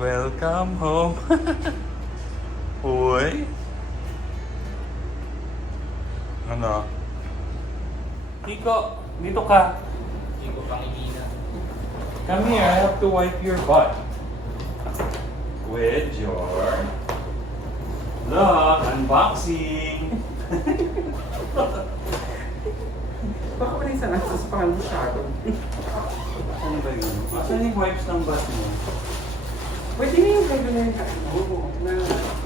Welcome home. Uy. Ano? Kiko, dito ka. Kiko Pangilinan. Come here, I have to wipe your butt. With your... Look, unboxing. Baka pa rin sa nasasapakan mo siya. Ano ba yun? Asan yung wipes ng butt mo? Pwede na yung regular na na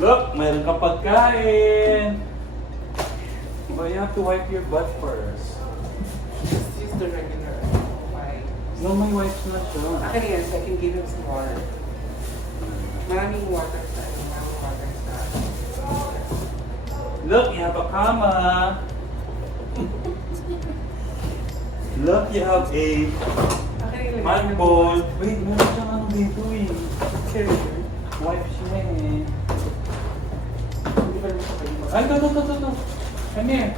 Look, mayroon kang pagkain. But you have to wipe your butt first. just use the regular wipes. No, may wipes na siya. Actually, yes, I can give him some water. Maraming water sa maraming water sa Look, you have a comma. Look, you have a Actually, mud bowl. Wait, meron siyang ano dito eh. Carrier. Wipe siya eh. Hindi pa naman siya pwede mag- Ay, ito. Come here.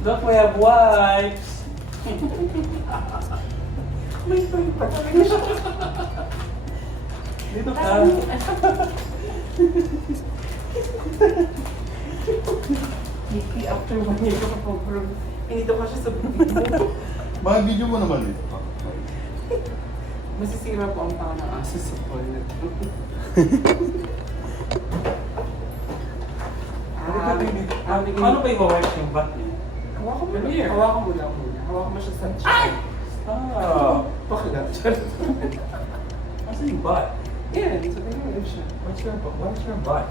Look, we have wipes. May pwede pa talaga siya. Dito ka. Hindi after 1 year ka pa po. Inito ka siya sa bibig. Mga video mo naman dito. Masisira po ang tao ng aso sa toilet. Paano ba i-wipe yung butt niya? Hawakan mo Come lang. here. Hawakan mo lang muna. Hawakan mo siya sa Ay! Stop! Paklat. Asan yung butt? Yan, so ganyan siya. What's your butt?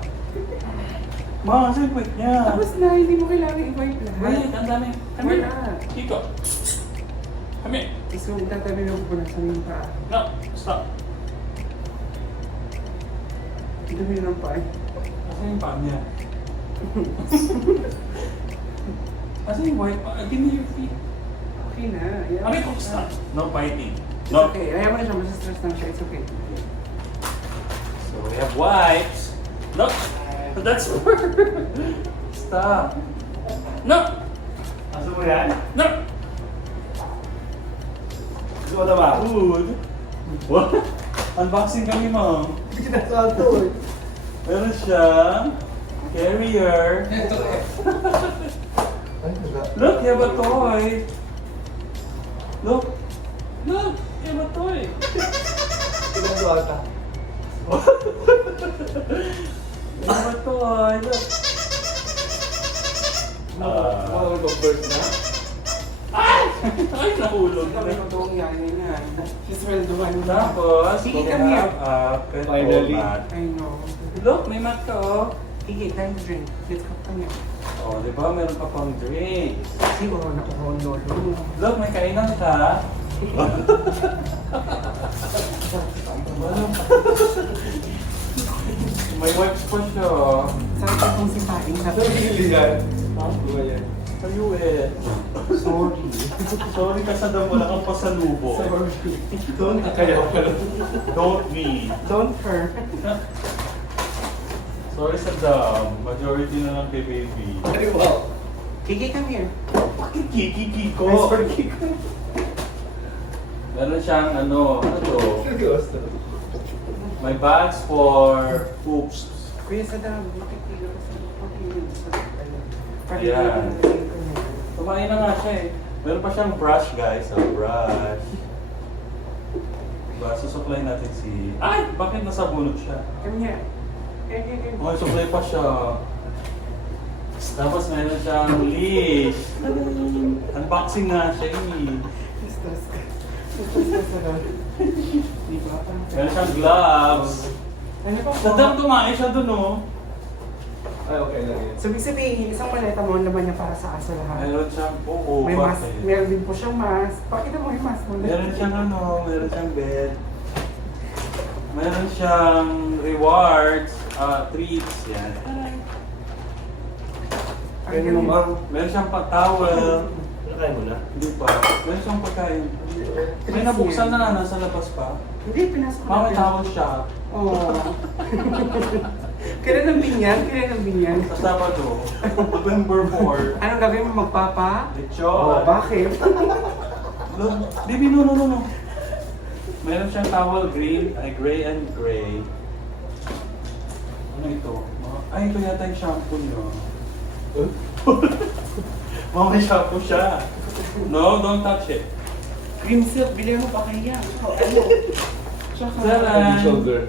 Ma, asan yung butt niya? Tapos na, hindi mo kailangan i-wipe lahat. Wait, ang dami. Come here. Wala. Kiko. Come here. So, itatabi mo po na sa yung paa. No, stop. Dumi ng paa. Asan yung paa niya? Asan yung white paa? Give me your feet. Okay na. Yeah. Aray ko, stop. No fighting. It's No. okay. Ayaw mo na siya. Masistress na siya. It's okay. So we have wipes. Look, that's stop. No. Asa mo yan? No. Gusto mo na ba? Food. What? Unboxing kami, ma'am. Sinasato eh. Meron siyang carrier. Ito eh. Look, you have a toy. Look. Look, you have a toy. Pinagawa ata. You have a toy. Look. Mga mag-birth na. Ay, nahulog. Kami ng buong yanin niya. Sisweldohan mo na. Tapos, Sige, we come here. have a pet Finally. mat. I know. Look, may mat ka oh. Sige, time to drink. Let's go. Come here. Oh, di ba? Meron ka pang drink. Siguro na ako. No. Look, may kainan ka. May wipes pa siya. Sarap akong sipain sa Iligan. Kayo eh. Sorry. Sorry ka sa damo, wala kang pasalubo. Sorry. Doon na kaya pala. Don't me. Don't hurt. Sorry sa dam. Majority na lang kay baby. Ay, wow. Kiki, come here. Bakit kiki-kiko? Ay, sorry, Kiko. Meron siyang ano to? Seryoso. May bags for poops. Kuya, sa dami. Makikilo ka sa Ayan. Kumain na nga siya eh. Meron pa siyang brush guys. So, brush. Diba, susupply natin si... Ay! Bakit nasabunod siya? Come here. Here. Oh, supply pa siya. Tapos meron siyang leash. Unboxing nga siya eh. Stress ka. Stress ka na. Di ba? Meron siyang gloves. Ano ba? Sadam kumain siya dun oh. Ay, okay lang yun. So, ibig sabihin, isang maleta mo, ang laman niya para sa aso lahat. Meron siyang buo. May mask, meron din po siyang mask. Pakita mo yung mask mo. Meron siyang ano, meron siyang bed. Meron siyang rewards, treats, yan. Kaya mo, ma'am. Meron siyang towel. Nakain mo na. Hindi pa. Meron siyang pagkain. May nabuksan na, nasa labas pa. Hindi, pinasok ko May natin. towel siya. Oo. Kailan ang binyan? Sa Sabado, November 4. Anong gagawin mo? Magpapa? Lechon. Oh, bakit? Baby, no. Meron siyang towel green, ay gray and gray. Ano ito? Ay, ito yata yung shampoo niyo. May shampoo siya. No, don't touch it. Cream silk, bilhin mo pa kaya. Ano? Tsaka, Taran! Shoulder.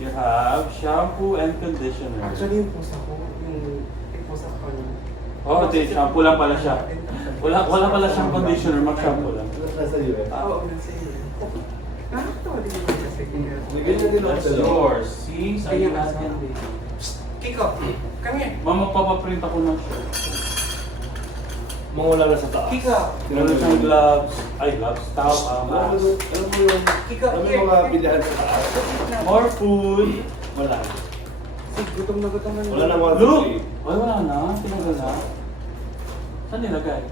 You have shampoo and conditioner. actually yung pusa ko, yung pusa ko ano. Oh, di, shampoo lang pala siya. Wala pala siyang conditioner, mag-shampoo lang. Nasa iyo eh. Oo, nasa iyo. Nakakatawa din yung kasi. Ganyan din ako That's sa loob. yours. See? Sabi Kaya natin. Kiko, come here. Mama, papaprint ako ng shirt. Mga wala na sa taas. Kiko. Meron siyang gloves. Ay, gloves. Towel, Alam mask. mo yung... Kiko, Alam mo here. yung mga bilihan sa taas? More food. Wala. Gutom na gutom na. Wala na mga Look! food. Ay, wala na. Tinanggal na. Saan nilagay?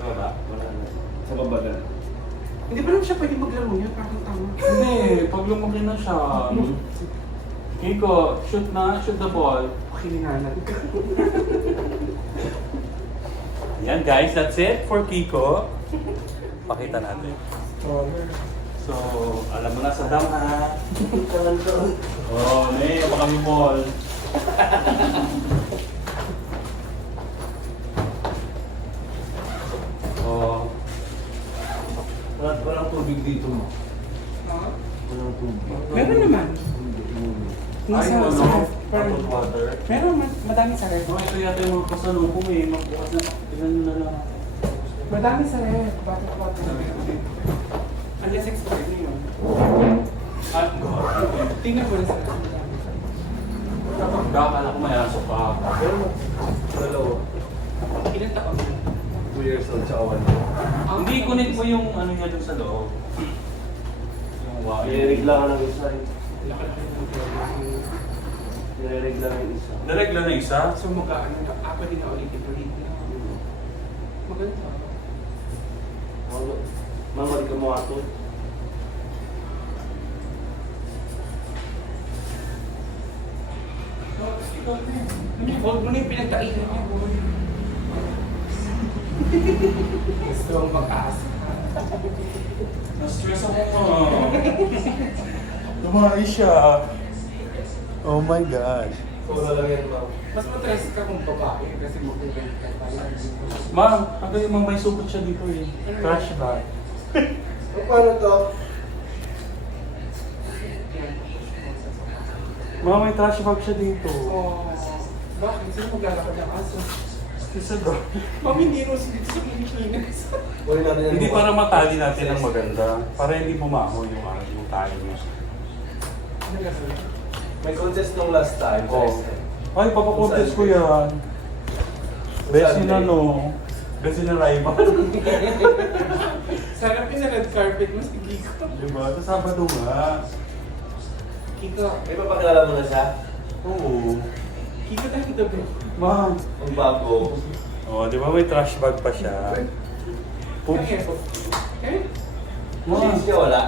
Wala. Wala na. Sa baba na. Hindi pa naman siya pwede maglaro niya, parang tama. Hindi, pag lumaki na siya. Kiko, shoot na. Shoot the ball. Kiningalan ka. Yan guys, that's it for Kiko. Pakita natin. So, alam mo na sa dam ha. Oh, may baka kami mall. Oh, Walang tubig dito mo. Walang tubig. Meron naman. ay Nasa, ano, parang, hot water. meron, madami sa ref. Oh, ito yata yung mga pasalubong eh. Magbukas na. Tingnan nyo na lang. Madami sa ref. Bakit ba? Unless expired na yun. Ah, God. Tingnan mo na sa ref. Kakala ko may aso pa. Pero dalawa. Ilan taon na? 2 years old tsaka 1 year. Hindi, kunin mo yung ano niya dun sa loob. Yung wire. Niregla ka ng isa eh. Laki-laki ng problem. Niregla ng isa. Naregla na isa? So mag-ano na, apat din na ulit na. Maganda. Mama, di ka mo ato. Huwag mo na yung pinagkainan niya. Gusto mong mag-asa. Na-stress ako mo. Tumari siya. Oh my God. Wala lang yan, ma'am. Mas matres ka kung babae kasi mag-event ka pala. Ma'am, hanggang yung may supot siya dito eh. Crash bag. Paano to? Ma'am, may trash bag siya dito. Oh, bakit? Sino maglalakad ng aso? Isa daw. Mami, hindi mo dito sa Pilipinas. Wala natin yan. Hindi para matali natin ang maganda. Para hindi bumaho yung ano, yung tayo niya. Ano gano'n? May contest nung last time. Oh. Ay, papakontest ko yan. Best in ano. Best in arrival. Sarap yung sa red carpet mo si Kiko. Diba? Sa Sabado nga. Kiko. May papakilala mo na siya? Oo. Kiko tayo ito, bro. Ma'am. Ang bago. Oh, di ba may trash bag pa siya? Come here. Okay? Shades niya wala?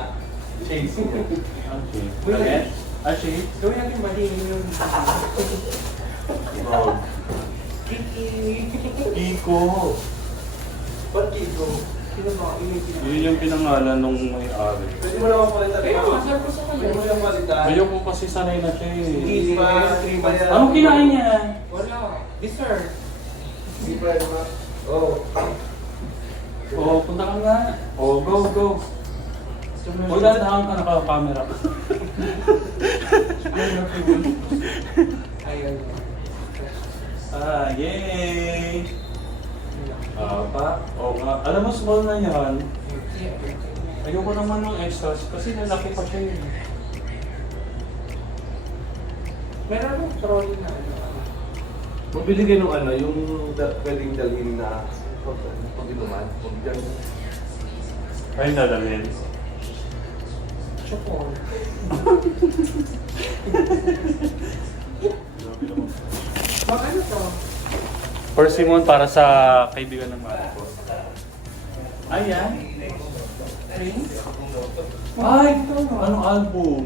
Shades niya. Okay. Again? Ah, shade? Gawin natin mahihin yung Oh. Kiki. Kiko. Ba't Kiko? Sino ba? Yun yung pinangalan nung may-ari. Pwede mo naman palitan. Kaya, masarap ko sa Pwede mo kanya. naman palitan. Ayoko kasi sanay na siya eh. Hindi pa. 3 months. Anong kinain niya? Wala. Dessert. Hindi pa yun, ma. Oh. Oh, punta ka nga. Oh, go, go. Huwag dadahan ka naka-camera. Ayun. Ah, yay! Pa? Oo nga. Alam mo, small na yan. Ayoko naman ng extras kasi lalaki pa siya yun. Meron akong trolley na ano. Mabili kayo ng ano, yung pwedeng dalhin na pag inuman. Huwag dyan. Ay, dadalhin. Chopon. Mag ano to? Persimmon para sa kaibigan ng Mhar ko. Ayan. Rings? Ay, anong album?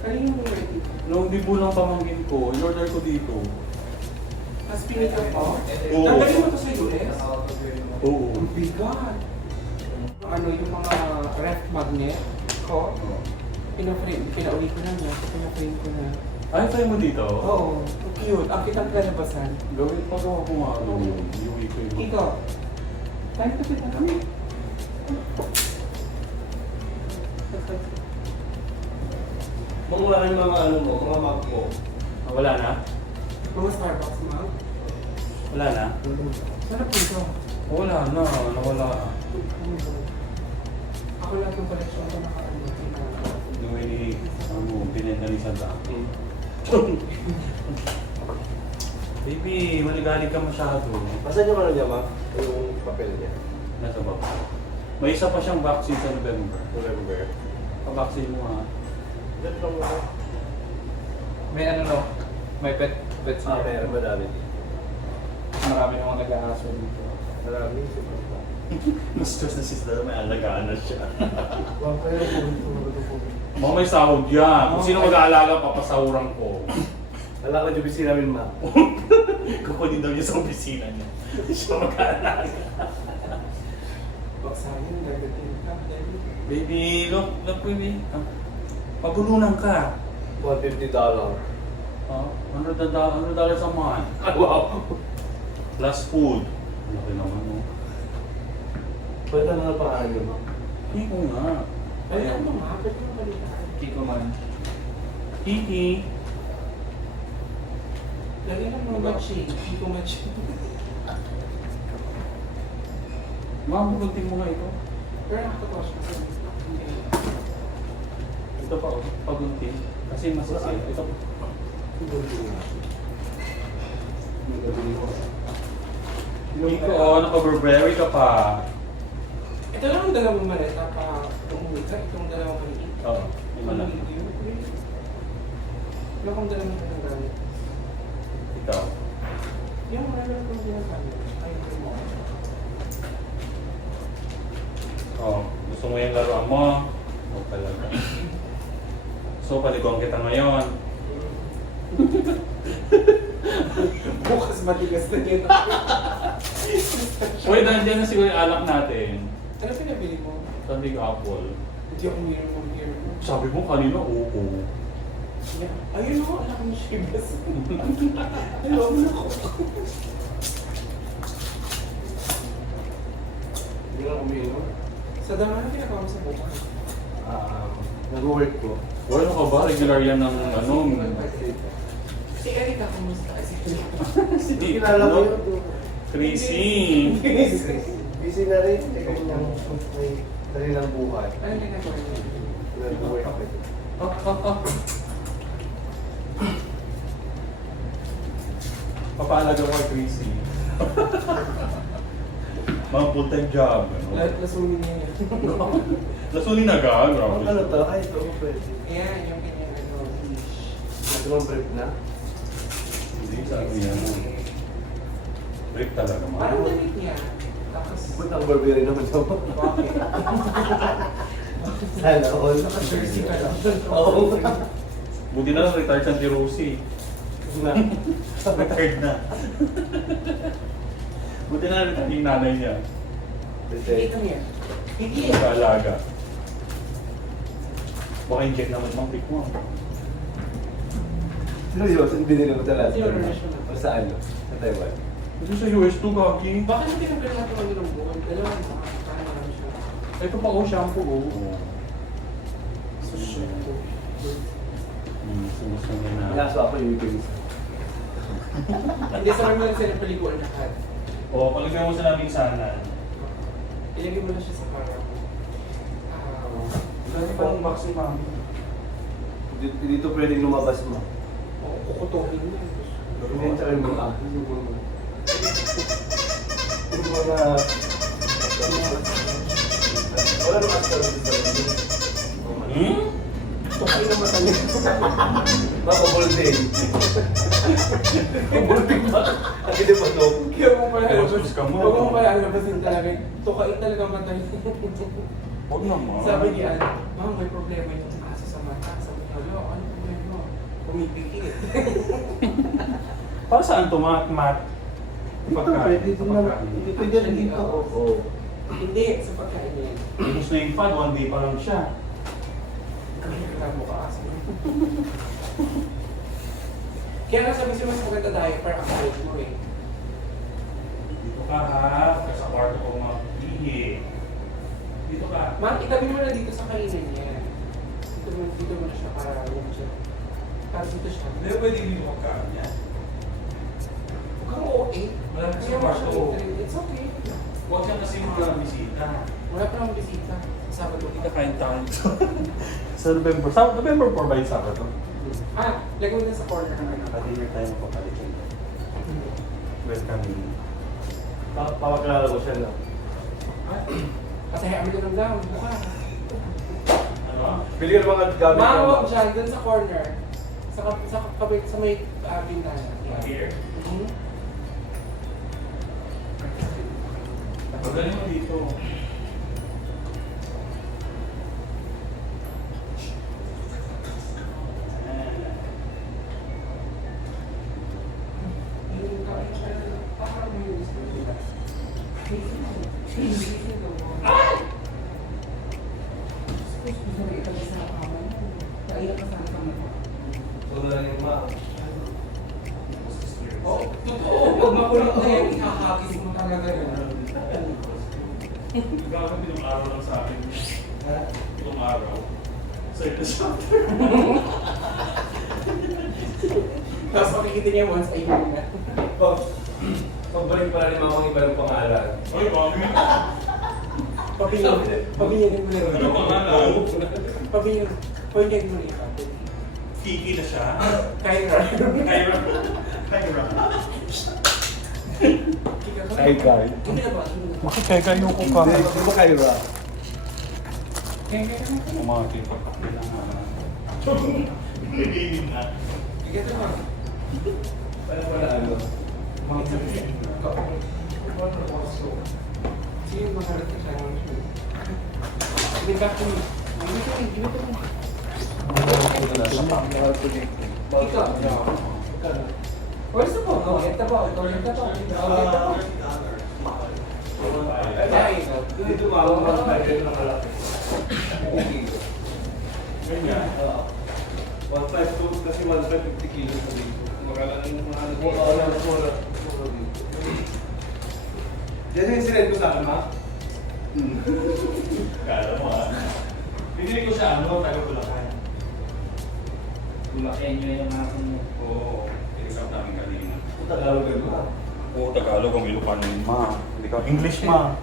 Kanino mo ready? Nung dibu ng pamangkin ko, in-order ko dito. Mas pinito po? Oo. Dadalhin mo to sa US? Oo. Ang bigat. yung mga ref magnet ko, Oh. pinauwi ko na niya, pinaframe ko na. Ay, try mo dito? Oo, cute. Ang kitang kalabasan. Gawin pa ko kung ano. Iuwi ko yung... Ikaw, tayo ka kita kami. Mga mga ano mo, mga mag mo. Ah, wala na? Mga Starbucks, ma'am. Wala na? Sarap po ito. Wala na. Nawala na. Ako lang yung collection ko nakaano. Nung binenta ni Santa. Baby, maligalig ka masyado. Masan yung ano niya, ma? Yung papel niya. Nasa box. May isa pa siyang vaccine sa November. November. Pa-vaccine mo ha. Diyan lang mo. May ano no? May pets Ah, meron madami. Marami namang nag-aaso dito. Marami. Mas stress na sister, may alagaan na siya. Wala kayo po. Mga may sahod yan. Kung sino mag-aalaga, papasahuran ko. Wala ka dyan namin, ma. Kukunin daw niya sa opisina niya. Siya mag-aalaga. Baksahin, gagatin ka. Baby, look, baby. Pabulunan ka. $150. $100 a month. Wow! Plus food. Laki naman, no? Pwede na pangalan yun, ma. Hindi ko nga. Ay, ano nga? Pwede mo balitaan. Kiko man. Kiki. Lagyan ng mga matching. Hindi ko matching. Ma'am, bukunting mo nga ito. Pero nakatawas ko sa Ito pa, oh. Pagunting. Kasi masasil. Ito. Kiko, oh, naka-Burberry ka pa. Ito lang ang dalawang maleta pa umuwi ka. Itong dalawang maliit. Oo, yung malaki. Wala kong dalawang ginagamit. Ikaw. Yung wala kong ginagamit. Ay, ito mo. Oh, gusto mo yung laruan mo? O talaga. So, paliguan kita ngayon. Bukas matigas na yun. Uy, nandiyan na siguro yung alak natin. Ano pinabili mo? Sandig apple. Hindi ako meron ng beer. Sabi mo kanina, oo. Ayun mo, anak mo shibas. Ayaw mo na ko. Hindi lang umiinom. Sa dama na pinagawa mo sa bukas. Nag-work ko. Well, ano ka ba? Regular yan ng ano? Si Erika, kumusta? Si Hindi, Kilala ko yun. Chrissy. Busy na rin. Ikaw nang may dalilang buhay. Ano ginagawa niya? Nag-work ako. Papaalaga mo kay Chrissy. Mga full-time job. Ano? Lasunin niya yan. Lasunin na ga, grabe. Ano to? Ay, ito ko pwede. Ayan, yung kanyang fish. Ito mong brief na? Hindi, sabi niya. Break talaga, man. Parang damit niya. Tapos, Ba't ang Burberry naman ito? bakit? Sana all. Naka-jersey ka lang. Oo. Buti na lang retired si Rosie. Na. Retired na. Buti na lang retired yung nanay niya. Dito niya. Hindi. Nag-aalaga. Baka inject naman pang pick mo. Seryoso, binili mo talaga. Sino relasyon na? O sa ano? Sa Taiwan. Kasi sa US to, Gagi. Bakit hindi ka pala natin ng buwan? Dalawa na kaya marami siya. Ito pa, oh, shampoo, oh. So, shampoo. Gusto niya na. Kaso ako yung ibig. Hindi sa mga sila paliguan lahat. Oo, palagyan mo sa naming sana. Ilagay mo na siya sa parang. Dati pa ng maximum. Dito pwedeng lumabas mo. Kukutuhin niya. Hindi, tsaka yung mga yung mga wala naman sa Hmm? Tukay na mata niya. baka bolting. Bolting ba? Kasi di pa no. Kaya mo pala Kaya alabas. sus ka mo. Huwag mo pala alabasin talaga. Tukay talaga mata niya. Huwag naman. Sabi niya, ma'am, may problema yung aso sa mata. Sabi ko, ano problema? Pumipikit. Para saan to, mat? Pagkain. Pwede din naman. Pwede rin dito. Oo. Hindi, sa pagkain niya. Tapos na yung fan, 1 day pa lang siya. Kaya mo ka aso. Kaya nga sabi siya mas maganda diaper ang height mo eh. Dito ka ha, sa kwarto ko mag-ihi. Dito ka. Ma'am, itabi mo na dito sa kainan niya. Dito mo na siya para huwag siya. Tapos dito siya. Hindi, pwede dito magkaan yan. Huwag kang okay. Wala ka sa Kaya mo kwarto. siya it's okay. Huwag ka kasi mga bisita. Wala pa namang bisita. Sabado. Hindi ka kain tayo. Sa November 4 ba yung Sabado? Ah, lagay mo din sa corner ng ano. Dinner tayo magpapalitin. Welcome. Papaklaro ko siya na. Ah, kasi hayaan mo din ng gown. Buka. Ano? Bili ka ng mga gamit Ma'am, mo. huwag dyan. Dun sa corner. Sa may bintana. Here? Mhm. Magaling mo dito. So na lang yung ma. Oh, totoo. Pag makulit na yan, ikakakis mo talaga yun. Gagawin itong araw lang sa akin. Itong araw. Sa ito siya. Tapos makikita niya once a year na. Pagbalik pala ni mamang iba ng pangalan. Ay, mami. Pabinyanin mo na rin. Ano pangalan? Pabinyanin mo na rin. Kiki na siya. Kyra. Kyra. Kyra. Ay, Kai. Hindi na ba? Bakit kaya yung ko ka? Hindi ba kayo ba? Umakit pa ka. Hindi na. Ikaw na. Para pala ano? Sige, makalat ka siya. Give it back to me. Give it to me. Ikaw. Where's the phone? Oh, ito po. Ito po. Ay, Dito mawang mga tayo ng malaki. Ganyan. 152 kasi 150 kilos na dito. Magalang yung mga ano. Yan yung sinend ko sa akin, ma? Kala mo ah. Pinili ko siya ano, tayo Bulacan. Bulacan nyo yung aso mo. Oo. Pinagkap namin kanina. Tagalog yan ba? Oo, Tagalog ang Ilocano yun, ma. Hindi ka English, ma.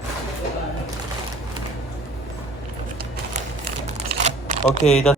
Okay, that's